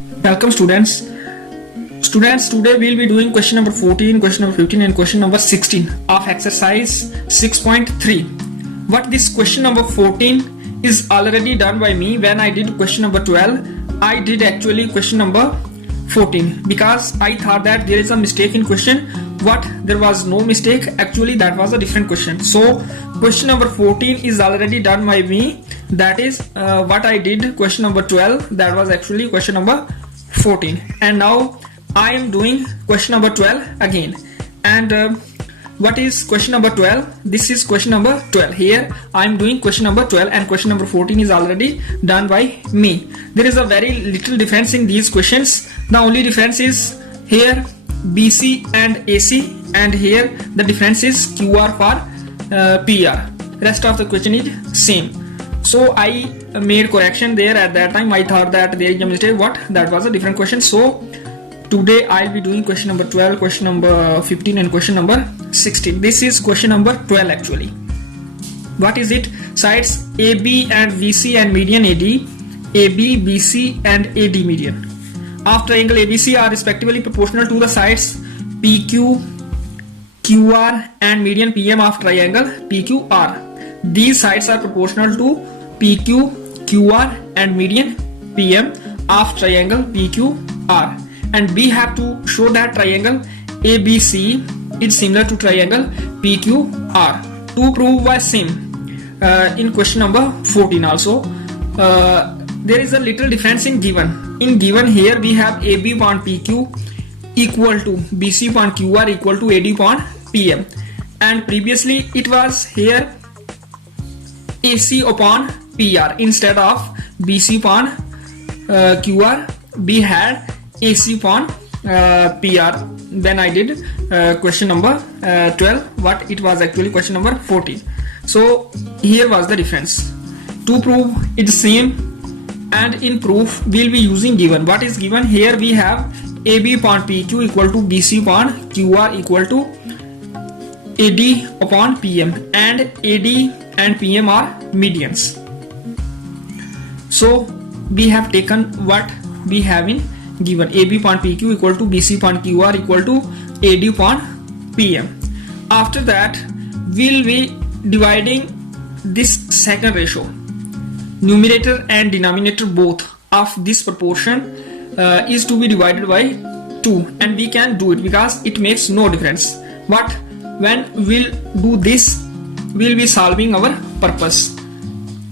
Welcome students. Students, today we'll be doing question number 14, question number 15 and question number 16 of exercise 6.3. What this question number 14 is already done by me. When I did question number 12, I did actually question number 14 because I thought that there is a mistake in question. What? There was no mistake. Actually, that was a different question. So question number 14 is already done by me. That is what I did question number 12. That was actually question number 14. And now I am doing question number 12 again. And what is question number 12? This is question number 12. Here I am doing question number 12 and question number 14 is already done by me. There is a very little difference in these questions. The only difference is here BC and AC, and here the difference is QR for PR. Rest of the question is same. So I made correction there at that time. I thought that there is a mistake. What? That was a different question. So today I'll be doing question number 12, question number 15 and question number 16. This is question number 12 actually. What is it? Sides AB and VC and median AD, AB, BC and AD median of triangle ABC are respectively proportional to the sides PQ, QR and median PM of triangle PQR. These sides are proportional to PQ, QR and median PM of triangle PQR. And we have to show that triangle ABC is similar to triangle PQR. To prove was same in question number 14 also. There is a little difference in given. In given here we have AB upon PQ equal to BC upon QR equal to AD upon PM. And previously it was here AC upon PR instead of BC upon QR. We had AC upon PR. Then I did question number 12. What it was actually question number 14. So here was the difference. To prove it's same and in proof we'll be using given. What is given? Here we have AB upon PQ equal to BC upon QR equal to AD upon PM, and AD and PM are medians. So we have taken what we have in given. AB upon PQ equal to BC upon QR equal to AD upon PM. After that we'll be dividing this second ratio. Numerator and denominator both of this proportion is to be divided by 2, and we can do it because it makes no difference. But when we'll do this, we'll be solving our purpose.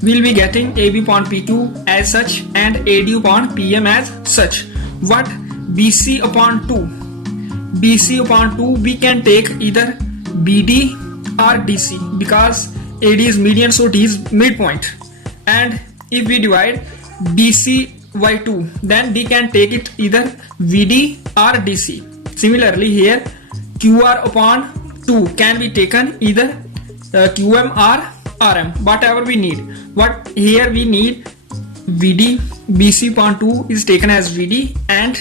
We'll be getting AB upon PQ as such and AD upon PM as such. What? BC upon 2. BC upon 2 we can take either BD or DC because AD is median, so D is midpoint. And if we divide BC by 2, then we can take it either VD or DC. Similarly here QR upon 2 can be taken either QM or RM, whatever we need. What here we need VD, BC upon 2 is taken as VD and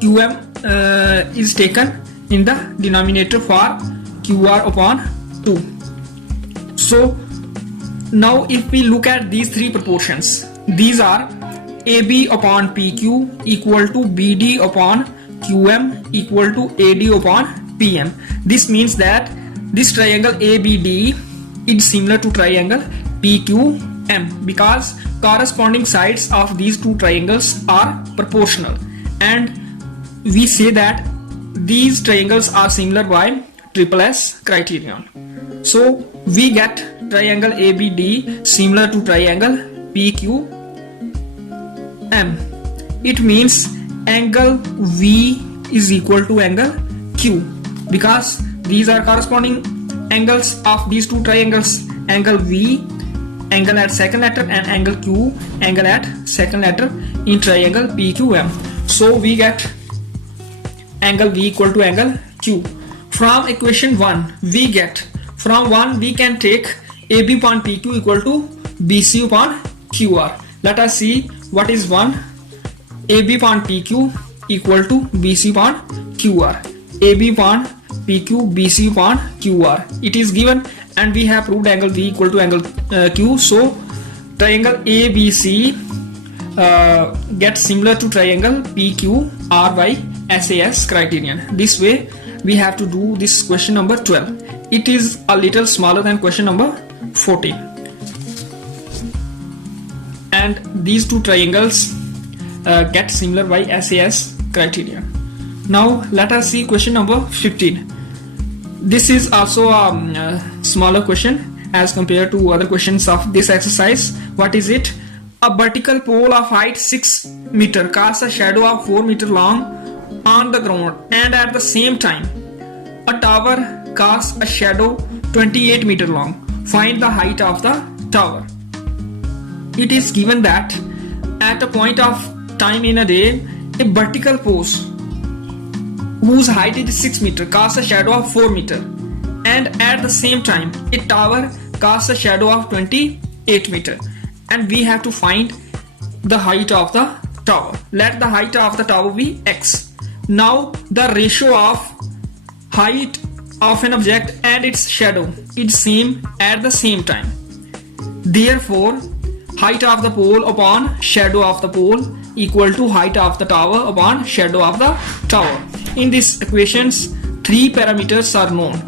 QM is taken in the denominator for QR upon 2. So now if we look at these three proportions, these are AB upon PQ equal to BD upon QM equal to AD upon PM. This means that this triangle ABD is similar to triangle PQM because corresponding sides of these two triangles are proportional, and we say that these triangles are similar by SSS criterion. So we get triangle ABD similar to triangle PQM. It means angle V is equal to angle Q because these are corresponding angles of these two triangles. Angle V, angle at second letter, and angle Q, angle at second letter in triangle PQM. So we get angle V equal to angle Q. From equation 1 we get, from 1 we can take AB upon PQ equal to BC upon QR. Let us see what is 1. AB upon PQ equal to BC upon QR. AB upon PQ, BC upon QR. It is given and we have proved angle V equal to angle Q. So triangle ABC get similar to triangle PQR by SAS criterion. This way we have to do this question number 12. It is a little smaller than question number 14. And these two triangles get similar by SAS criterion. Now let us see question number 15. This is also a smaller question as compared to other questions of this exercise. What is it? A vertical pole of height 6 meter casts a shadow of 4 meter long on the ground, and at the same time a tower casts a shadow 28 meter long. Find the height of the tower. It is given that at a point of time in a day, a vertical post whose height is 6 meter casts a shadow of 4 meter, and at the same time a tower casts a shadow of 28 meter, and we have to find the height of the tower. Let the height of the tower be x. Now the ratio of height of an object and its shadow is same at the same time. Therefore height of the pole upon shadow of the pole equal to height of the tower upon shadow of the tower. In these equations, three parameters are known,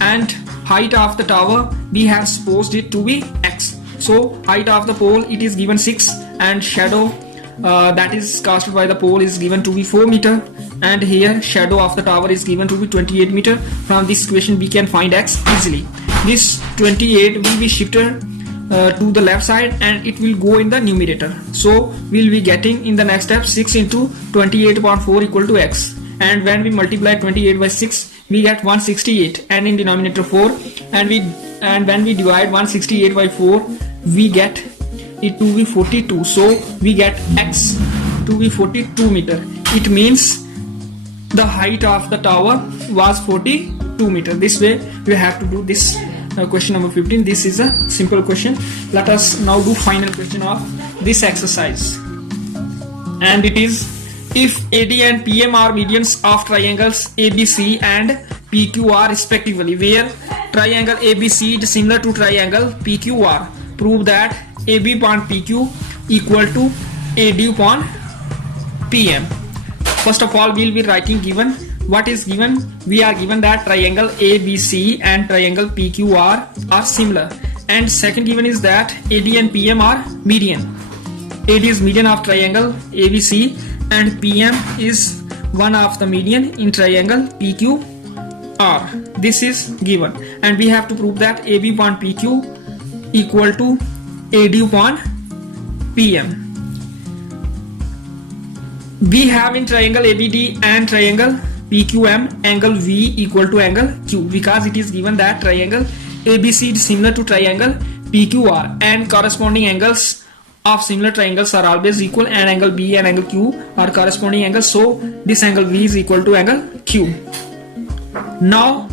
and height of the tower we have supposed it to be x. So height of the pole, it is given 6, and shadow that is cast by the pole is given to be 4 meter, and here shadow of the tower is given to be 28 meter. From this equation we can find x easily. This 28 will be shifted to the left side and it will go in the numerator. So we'll be getting in the next step 6 into 28 upon 4 equal to x, and when we multiply 28 by 6 we get 168, and in denominator 4, and when we divide 168 by 4 we get it to be 42. So we get x to be 42 meter. It means the height of the tower was 42 meter. This way we have to do this question number 15. This is a simple question. Let us now do final question of this exercise, and it is, if AD and PM are medians of triangles ABC and PQR respectively, where triangle ABC is similar to triangle PQR, prove that AB upon PQ equal to AD upon PM. First of all, we'll be writing given. What is given? We are given that triangle ABC and triangle PQR are similar, and second given is that AD and PM are median. AD is median of triangle ABC and PM is one of the median in triangle PQR. This is given, and we have to prove that AB upon PQ equal to AD upon PM. We have in triangle ABD and triangle PQM angle V equal to angle Q, because it is given that triangle ABC is similar to triangle PQR and corresponding angles of similar triangles are always equal, and angle B and angle Q are corresponding angles. So this angle V is equal to angle Q. Now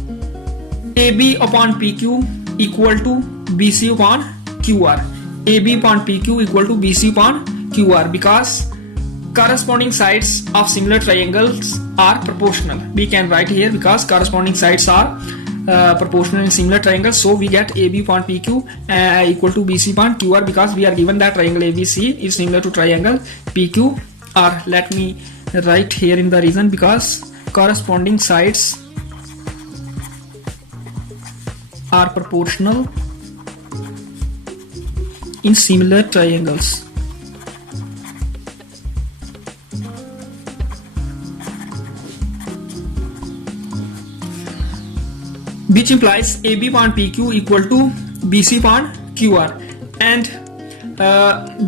AB upon PQ equal to BC upon QR. AB upon PQ equal to BC upon QR, because corresponding sides of similar triangles are proportional. We can write here because corresponding sides are proportional in similar triangles. So we get AB upon PQ equal to BC upon QR, because we are given that triangle ABC is similar to triangle PQR. Let me write here in the reason, because corresponding sides are proportional in similar triangles. Which implies AB upon PQ equal to BC upon QR, and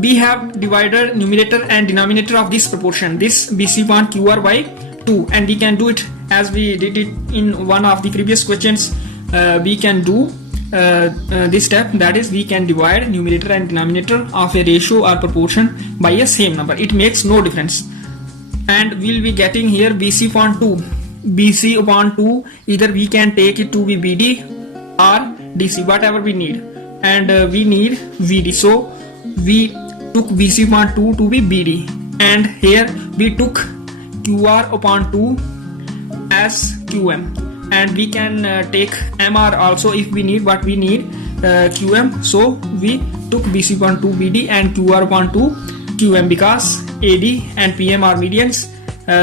we have divided numerator and denominator of this proportion, this BC upon QR by 2, and we can do it as we did it in one of the previous questions. We can do this step, that is, we can divide numerator and denominator of a ratio or proportion by a same number. It makes no difference, and we'll be getting here BC upon 2. BC upon 2, either we can take it to be BD or DC, whatever we need, and we need VD. So we took BC upon 2 to be BD, and here we took QR upon 2 as QM, and we can take MR also if we need, but we need QM. So we took BC upon 2 BD and QR upon 2 QM, because AD and PM are medians,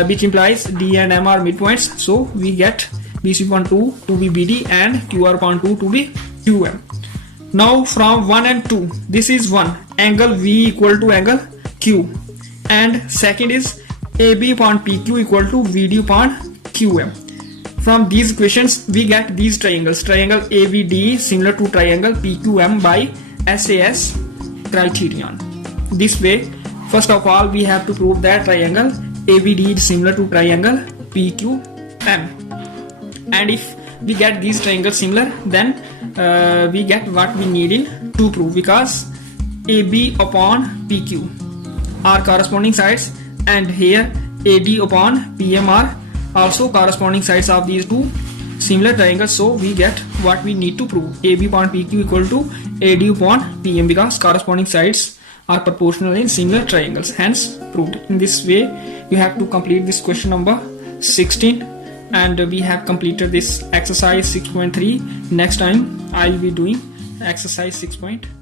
which implies D and M are midpoints. So we get BC upon 2 to be BD and QR upon 2 to be QM. Now from 1 and 2, this is 1, angle V equal to angle Q, and second is AB upon PQ equal to VD upon QM. From these equations we get these triangles, triangle AVD similar to triangle PQM by SAS criterion. This way, first of all we have to prove that triangle AVD is similar to triangle PQM, and if we get these triangles similar, then we get what we need in to prove, because AB upon PQ are corresponding sides, and here AD upon PM are also corresponding sides of these two similar triangles. So we get what we need to prove, AB upon PQ equal to AD upon PM, because corresponding sides are proportional in similar triangles, hence proved. In this way you have to complete this question number 16, and we have completed this exercise 6.3. Next time I will be doing exercise 6.4.